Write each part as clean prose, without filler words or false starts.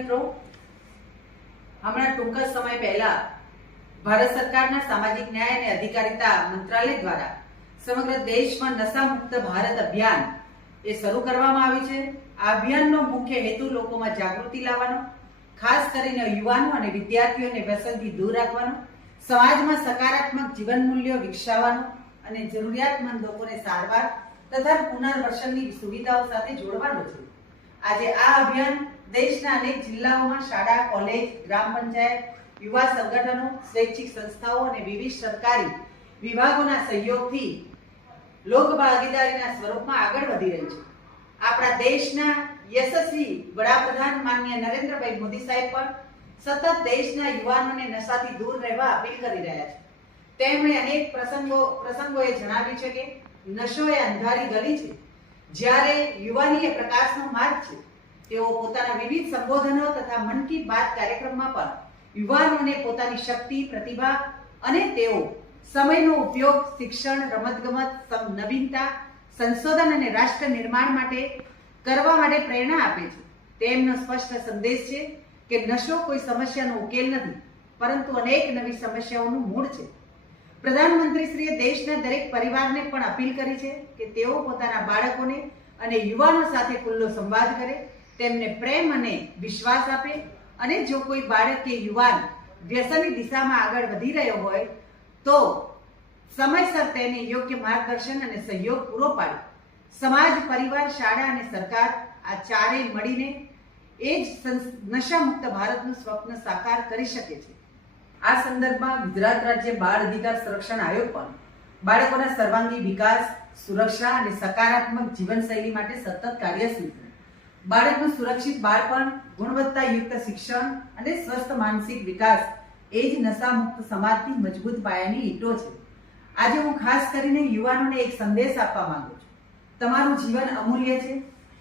મિત્રો, હમણાં ટૂંક જ સમય પહેલા ભારત સરકારના સામાજિક ન્યાય અને અધિકારિતા મંત્રાલય દ્વારા સમગ્ર દેશમાં નશા મુક્ત ભારત અભિયાન એ શરૂ કરવામાં આવ્યું છે। આ અભિયાનનો મુખ્ય હેતુ લોકોમાં જાગૃતિ લાવવાનો, ખાસ કરીને યુવાનો અને વિદ્યાર્થીઓને વ્યસનથી દૂર રાખવાનો, સમાજમાં સકારાત્મક જીવન મૂલ્યો વિકસાવવાનો અને જરૂરિયાતમંદ લોકોને સારવાર તથા પુનર્વસનની સુવિધાઓ સાથે જોડવાનો છે। આજે આ અભિયાન દેશના અનેક જિલ્લાઓમાં શાળા, કોલેજ, ગ્રામ પંચાયત, યુવા સંગઠનો, શૈક્ષિક સંસ્થાઓ અને વિવિધ સરકારી વિભાગોના સહયોગથી લોક ભાગીદારીના સ્વરૂપમાં આગળ વધી રહ્યું છે। આપણા દેશના યશસ્વી વડાપ્રધાન માનનીય નરેન્દ્રભાઈ મોદી સાહેબ પણ સતત દેશના યુવાનોને નશાથી દૂર રહેવા અપીલ કરી રહ્યા છે। તેમણે અનેક પ્રસંગોએ જણાવ્યું છે કે નશો એ અંધારી ગલી છે, જ્યારે યુવાની એ પ્રકાશનો માર્ગ છે। તેઓ પોતાના વિવિધ સંબોધનો તથા મન કી બાત કાર્યક્રમમાં પણ યુવાનોને પોતાની શક્તિ, પ્રતિભા અને તેઓ સમયનો ઉપયોગ શિક્ષણ, રમતગમત, નવીનતા, સંશોધન અને રાષ્ટ્ર નિર્માણ માટે કરવા માટે પ્રેરણા આપે છે। તેમનો સ્પષ્ટ સંદેશ છે કે નશો કોઈ સમસ્યાનો ઉકેલ નથી, પરંતુ અનેક નવી સમસ્યાઓનું મૂળ છે। પ્રધાનમંત્રીશ્રીએ દેશના દરેક પરિવારને પણ અપીલ કરી છે કે તેઓ પોતાના બાળકોને અને યુવાનો સાથે ખુલ્લો સંવાદ કરે, તેમને પ્રેમ અને વિશ્વાસ આપે અને જો કોઈ બાળક કે યુવાન વ્યસનની દિશામાં આગળ વધી રહ્યો હોય તો સમયસર તેને યોગ્ય માર્ગદર્શન અને સહયોગ પૂરો પાડે। સમાજ, પરિવાર, શાળા અને સરકાર આ ચારેય મળીને એ જ નશા મુક્ત ભારતનું સ્વપ્ન સાકાર કરી શકે છે। આ સંદર્ભમાં ગુજરાત રાજ્ય બાળ અધિકાર સંરક્ષણ આયોગ પણ બાળકોના સર્વાંગી વિકાસ, સુરક્ષા અને સકારાત્મક જીવનશૈલી માટે સતત કાર્યશીલ છે। બાળકનું સુરક્ષિત બાળપણ, ગુણવત્તાયુક્ત શિક્ષણ અને સ્વસ્થ માનસિક વિકાસ એ જ નશા મુક્ત સમાજની મજબૂત પાયાની ઈંટો છે। આજે હું ખાસ કરીને યુવાનોને એક સંદેશ આપવા માંગુ છું। તમારું જીવન અમૂલ્ય છે।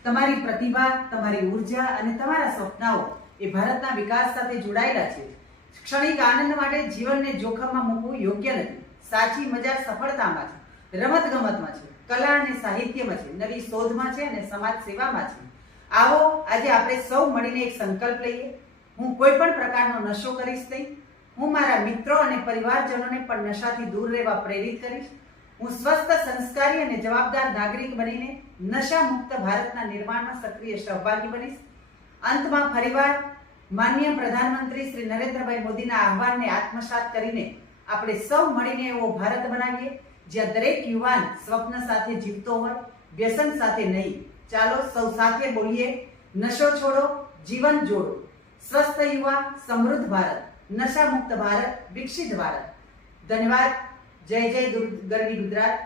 તમારી પ્રતિભા, તમારી ઉર્જા અને તમારા સપનાઓ એ ભારતના વિકાસ સાથે જોડાયેલા છે। ક્ષણિક આનંદ માટે જીવનને જોખમમાં મૂકવું યોગ્ય નથી। સાચી મજા સફળતામાં છે, રમતગમતમાં છે, કલા અને સાહિત્યમાં છે, નવી શોધમાં છે અને સમાજ સેવામાં છે। આવો આજે આપણે સૌ મળીને એક સંકલ્પ લઈએ। હું કોઈ પણ પ્રકારનો નશો કરીશ નહીં। હું મારા મિત્રો અને પરિવારજનોને પણ નશાથી દૂર રહેવા પ્રેરિત કરીશ। હું સ્વસ્થ, સંસ્કારી અને જવાબદાર નાગરિક બનીને નશા મુક્ત ભારતના નિર્માણમાં સક્રિય સહભાગી બનીશ। અંતમાં ફરીવાર માનનીય પ્રધાનમંત્રી શ્રી નરેન્દ્રભાઈ મોદીના આહ્વાનને આત્મસાત કરીને આપણે સૌ મળીને એવો ભારત બનાવીએ જ્યાં દરેક યુવાન સ્વપ્ન સાથે જીવતો હોય, વ્યસન સાથે નહીં। ચાલો સૌ સાથે બોલીએ, નશો છોડો, જીવન જોડો। સ્વસ્થ યુવા, સમૃદ્ધ ભારત, નશા મુક્ત ભારત, વિકસિત ભારત। ધન્યવાદ। જય જય ગરવી ગુજરાત।